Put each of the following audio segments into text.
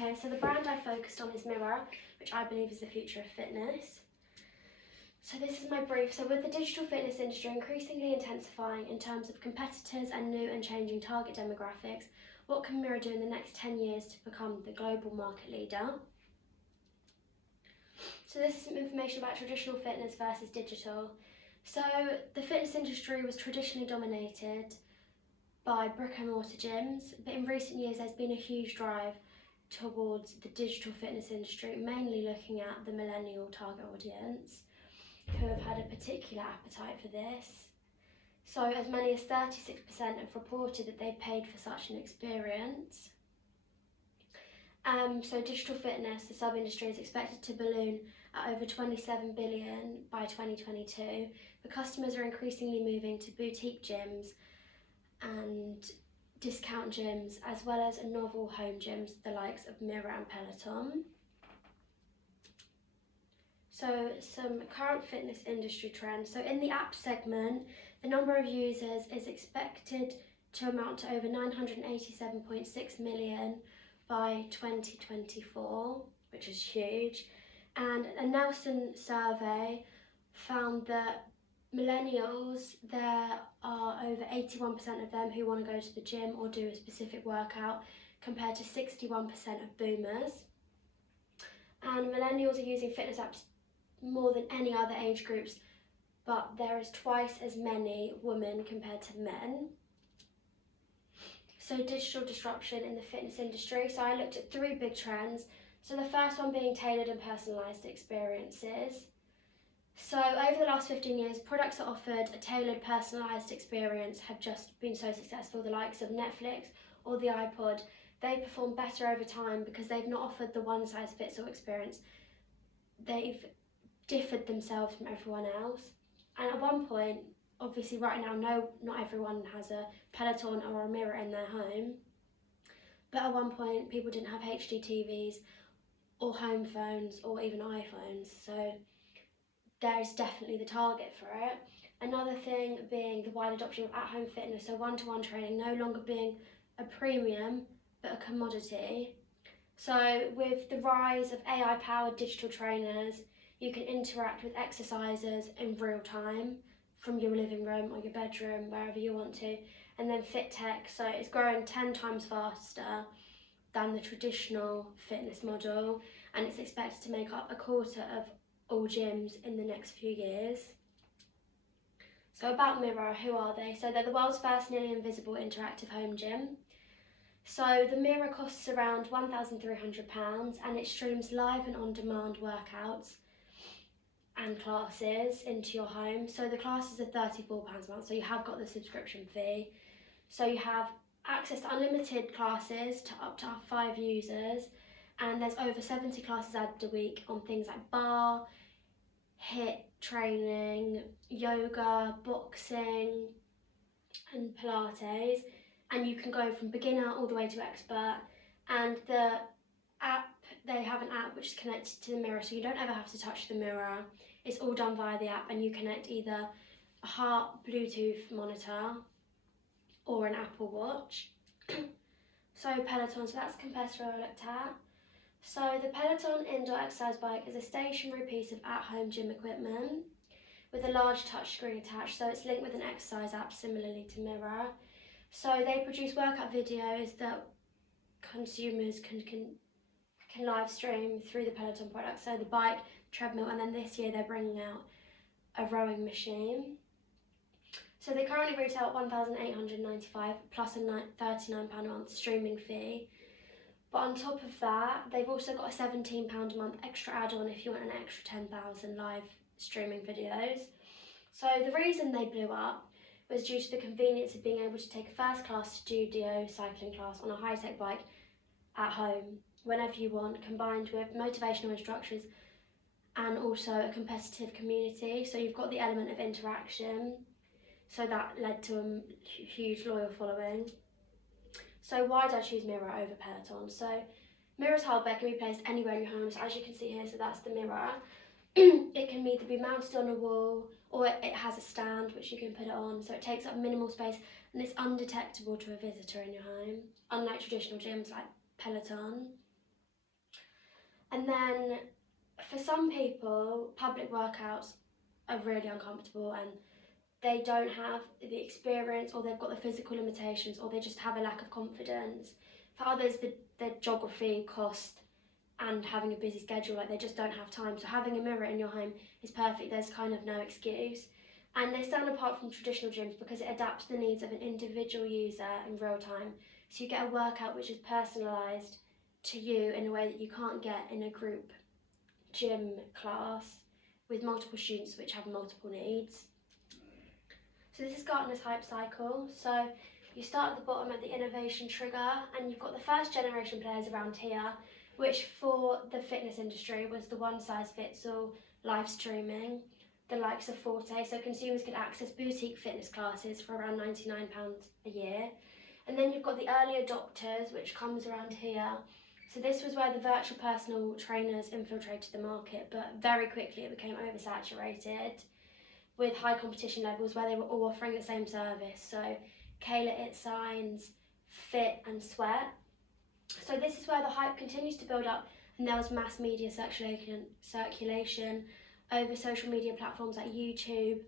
Okay, so the brand I focused on is Mirror, which I believe is the future of fitness. So this is my brief. So with the digital fitness industry increasingly intensifying in terms of competitors and new and changing target demographics, what can Mirror do in the next 10 years to become the global market leader? So this is some information about traditional fitness versus digital. So the fitness industry was traditionally dominated by brick and mortar gyms, but in recent years there's been a huge drive towards the digital fitness industry, mainly looking at the millennial target audience, who have had a particular appetite for this. So as many as 36% have reported that they paid for such an experience. So digital fitness, the sub-industry, is expected to balloon at over 27 billion by 2022, but customers are increasingly moving to boutique gyms and discount gyms, as well as novel home gyms, the likes of Mirror and Peloton. So some current fitness industry trends. So in the app segment, the number of users is expected to amount to over 987.6 million by 2024, which is huge. And a Nelson survey found that millennials, there are over 81% of them who want to go to the gym or do a specific workout, compared to 61% of boomers. And millennials are using fitness apps more than any other age groups, but there is twice as many women compared to men. So digital disruption in the fitness industry. So I looked at 3 big trends. So the first one being tailored and personalised experiences. So over the last 15 years, products that offered a tailored, personalised experience have just been so successful. The likes of Netflix or the iPod, they perform better over time because they've not offered the one-size-fits-all experience. They've differed themselves from everyone else. And at one point, obviously right now, no, not everyone has a Peloton or a Mirror in their home. But at one point, people didn't have HD TVs or home phones or even iPhones. So there's definitely the target for it. Another thing being the wide adoption of at-home fitness, so one-to-one training no longer being a premium, but a commodity. So with the rise of AI-powered digital trainers, you can interact with exercises in real time from your living room or your bedroom, wherever you want to. And then fit tech, so it's growing 10 times faster than the traditional fitness model, and it's expected to make up a quarter of all gyms in the next few years. So about Mirror, who are they? So they're the world's first nearly invisible interactive home gym. So the Mirror costs around £1,300 and it streams live and on-demand workouts and classes into your home. So the classes are £34 a month, so you have got the subscription fee. So you have access to unlimited classes to up to 5 users, and there's over 70 classes added a week on things like bar, HIIT training, yoga, boxing and Pilates, and you can go from beginner all the way to expert. And the app, they have an app which is connected to the Mirror, so you don't ever have to touch the Mirror. It's all done via the app, and you connect either a heart Bluetooth monitor or an Apple Watch. So Peloton, so that's a competitor I looked at. So the Peloton indoor exercise bike is a stationary piece of at-home gym equipment with a large touchscreen attached, so it's linked with an exercise app similarly to Mirror. So they produce workout videos that consumers can live stream through the Peloton product, so the bike, treadmill, and then this year they're bringing out a rowing machine. So they currently retail at £1,895 plus a £39 a month streaming fee. But on top of that, they've also got a £17 a month extra add-on if you want an extra 10,000 live streaming videos. So the reason they blew up was due to the convenience of being able to take a first class studio cycling class on a high-tech bike at home whenever you want, combined with motivational instructors and also a competitive community. So you've got the element of interaction, so that led to a huge loyal following. So why did I choose Mirror over Peloton? So Mirror's hardware can be placed anywhere in your home. So as you can see here, so that's the Mirror. It can either be mounted on a wall or it has a stand which you can put it on, so it takes up minimal space and it's undetectable to a visitor in your home, unlike traditional gyms like Peloton. And then for some people, public workouts are really uncomfortable and they don't have the experience, or they've got the physical limitations, or they just have a lack of confidence. For others, the geography, cost, and having a busy schedule, like they just don't have time. So having a mirror in your home is perfect. There's kind of no excuse. And they stand apart from traditional gyms because it adapts the needs of an individual user in real time. So you get a workout which is personalised to you in a way that you can't get in a group gym class with multiple students which have multiple needs. So this is Gartner's hype cycle. So you start at the bottom at the innovation trigger, and you've got the first generation players around here, which for the fitness industry was the one-size-fits-all live streaming, the likes of Forte, so consumers could access boutique fitness classes for around £99 a year. And then you've got the early adopters, which comes around here. So this was where the virtual personal trainers infiltrated the market, but very quickly it became oversaturated with high competition levels where they were all offering the same service. So Kayla It Signs, Fit and Sweat. So this is where the hype continues to build up, and there was mass media circulation over social media platforms like YouTube,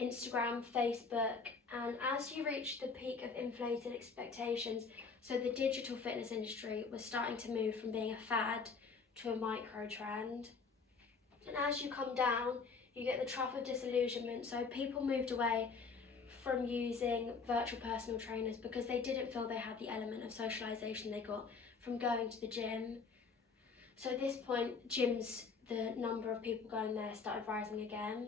Instagram, Facebook, and as you reach the peak of inflated expectations, so the digital fitness industry was starting to move from being a fad to a micro trend. And as you come down, you get the trough of disillusionment. So people moved away from using virtual personal trainers because they didn't feel they had the element of socialisation they got from going to the gym. So at this point, gyms, the number of people going there started rising again.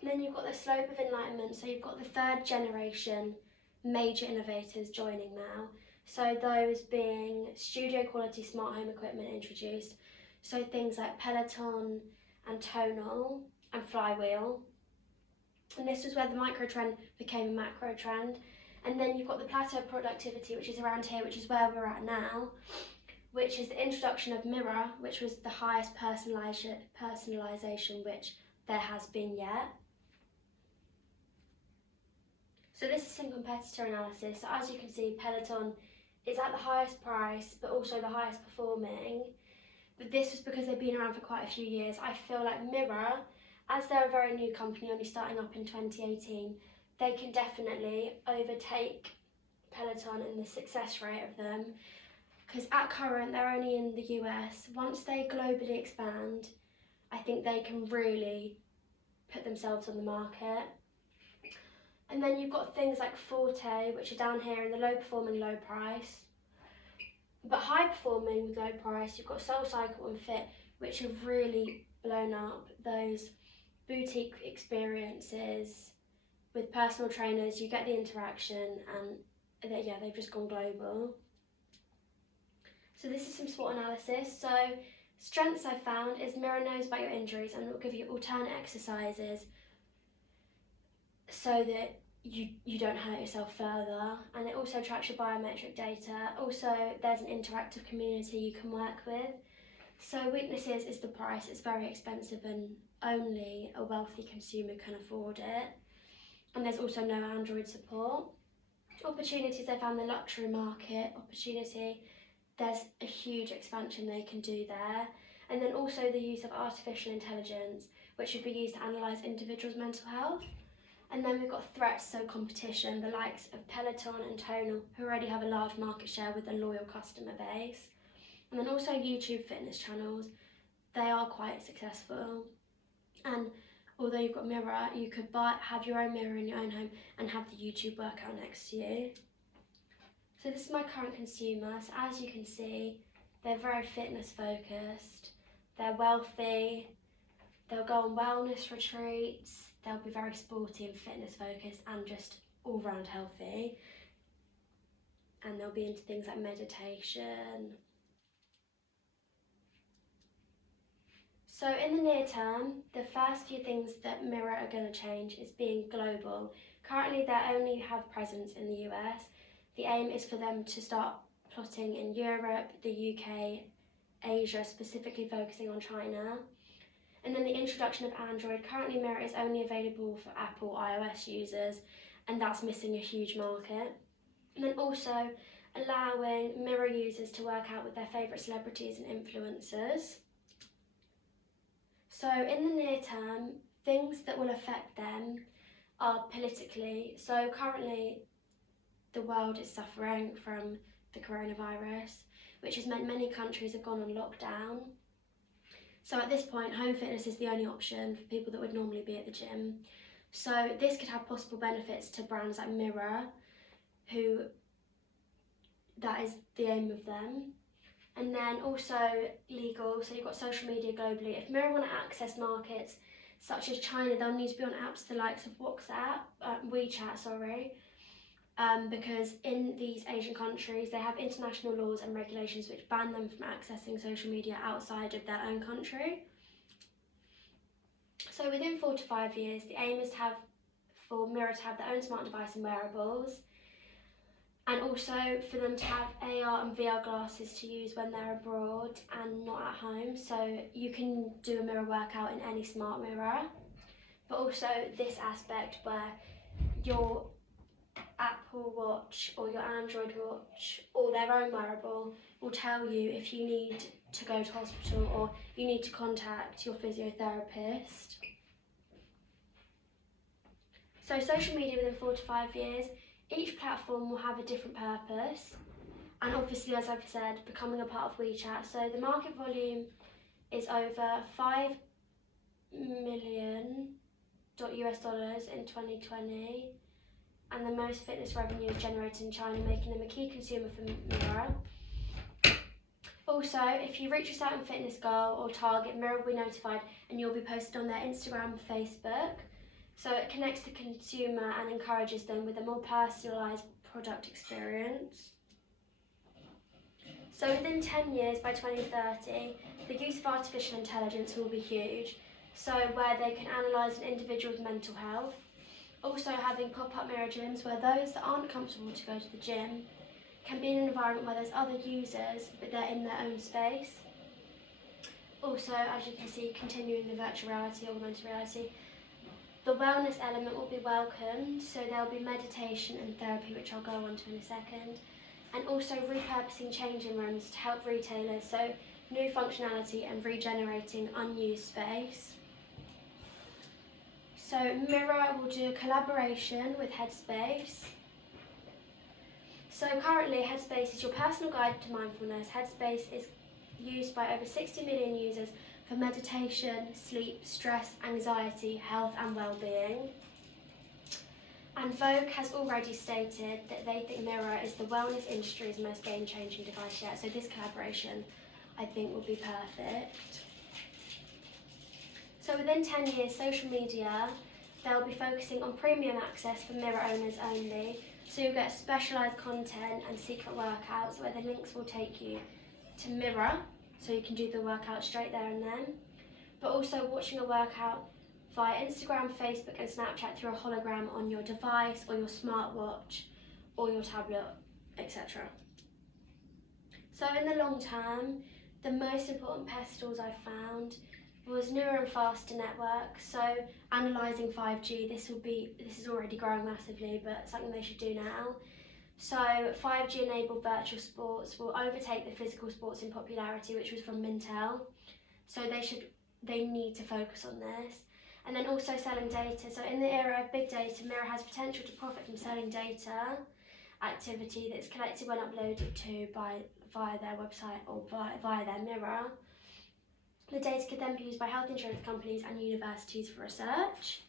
And then you've got the slope of enlightenment. So you've got the third generation major innovators joining now. So those being studio quality smart home equipment introduced. So things like Peloton and Tonal and Flywheel. And this was where the micro trend became a macro trend. And then you've got the plateau of productivity, which is around here, which is where we're at now, which is the introduction of Mirror, which was the highest personalisation which there has been yet. So this is some competitor analysis. So as you can see, Peloton is at the highest price, but also the highest performing. But this was because they've been around for quite a few years. I feel like Mirror, as they're a very new company, only starting up in 2018, they can definitely overtake Peloton in the success rate of them. Because at current, they're only in the US. Once they globally expand, I think they can really put themselves on the market. And then you've got things like Forte, which are down here in the low performing, low price. But high performing with low price, you've got SoulCycle and Fit, which have really blown up those boutique experiences with personal trainers. You get the interaction, and they've just gone global. So this is some SWOT analysis. So strengths I've found is Mirror knows about your injuries and it will give you alternate exercises so that you don't hurt yourself further, and it also tracks your biometric data. Also, there's an interactive community you can work with. So weaknesses is the price. It's very expensive and only a wealthy consumer can afford it. And there's also no Android support. Opportunities, I found the luxury market opportunity. There's a huge expansion they can do there. And then also the use of artificial intelligence, which should be used to analyse individuals' mental health. And then we've got threats, so competition, the likes of Peloton and Tonal, who already have a large market share with a loyal customer base. And then also YouTube fitness channels, they are quite successful. And although you've got Mirror, you could have your own mirror in your own home and have the YouTube workout next to you. So this is my current consumer. So as you can see, they're very fitness focused, they're wealthy, they'll go on wellness retreats, they'll be very sporty and fitness focused and just all round healthy. And they'll be into things like meditation. So in the near term, the first few things that Mirror are going to change is being global. Currently they only have presence in the US. The aim is for them to start plotting in Europe, the UK, Asia, specifically focusing on China. And then the introduction of Android. Currently Mirror is only available for Apple iOS users, and that's missing a huge market. And then also, allowing Mirror users to work out with their favourite celebrities and influencers. So in the near term, things that will affect them are politically. So currently the world is suffering from the coronavirus, which has meant many countries have gone on lockdown. So at this point, home fitness is the only option for people that would normally be at the gym. So this could have possible benefits to brands like Mirror, who that is the aim of them. And then also legal, so you've got social media globally. If Mirror want to access markets such as China, they'll need to be on apps the likes of WeChat, because in these Asian countries, they have international laws and regulations which ban them from accessing social media outside of their own country. So within 4 to 5 years, the aim is for Mirror to have their own smart device and wearables, and also for them to have AR and VR glasses to use when they're abroad and not at home. So you can do a Mirror workout in any smart mirror, but also this aspect where your Apple Watch or your Android Watch or their own wearable will tell you if you need to go to hospital or you need to contact your physiotherapist. So social media within 4 to 5 years, each platform will have a different purpose, and obviously, as I've said, becoming a part of WeChat. So the market volume is over $5 million in 2020, and the most fitness revenue is generated in China, making them a key consumer for Mirror. Also, if you reach a certain fitness goal or target, Mirror will be notified and you'll be posted on their Instagram and Facebook. So it connects the consumer and encourages them with a more personalised product experience. So within 10 years, by 2030, the use of artificial intelligence will be huge. So where they can analyse an individual's mental health. Also having pop-up mirror gyms where those that aren't comfortable to go to the gym can be in an environment where there's other users, but they're in their own space. Also, as you can see, continuing the virtual reality, augmented reality, the wellness element will be welcomed, so there'll be meditation and therapy, which I'll go on to in a second, and also repurposing changing rooms to help retailers, so new functionality and regenerating unused space. So Mirror will do a collaboration with Headspace. So currently Headspace is your personal guide to mindfulness. Headspace is used by over 60 million users for meditation, sleep, stress, anxiety, health and well-being. And Vogue has already stated that they think Mirror is the wellness industry's most game-changing device yet, so this collaboration I think will be perfect. So within 10 years, social media, they'll be focusing on premium access for Mirror owners only, so you'll get specialised content and secret workouts where the links will take you to Mirror, so you can do the workout straight there and then, but also watching a workout via Instagram, Facebook and Snapchat through a hologram on your device or your smartwatch or your tablet, etc. So in the long term, the most important pedestals I found was newer and faster network, so analysing 5G, this is already growing massively, but something they should do now. So 5G enabled virtual sports will overtake the physical sports in popularity, which was from Mintel. So they need to focus on this. And then also selling data. So in the era of big data, Mirror has potential to profit from selling data activity that's collected when uploaded via their website or via their Mirror. The data could then be used by health insurance companies and universities for research.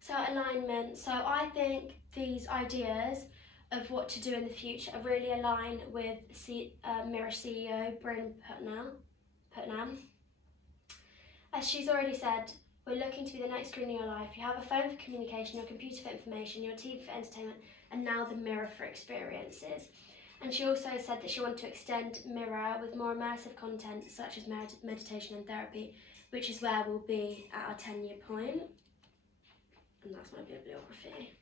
So alignment. So I think these ideas of what to do in the future really align with Mirror CEO Bryn Putnam. As she's already said, we're looking to be the next screen in your life. You have a phone for communication, your computer for information, your TV for entertainment, and now the Mirror for experiences. And she also said that she wanted to extend Mirror with more immersive content such as meditation and therapy, which is where we'll be at our 10-year point. And that's my bibliography.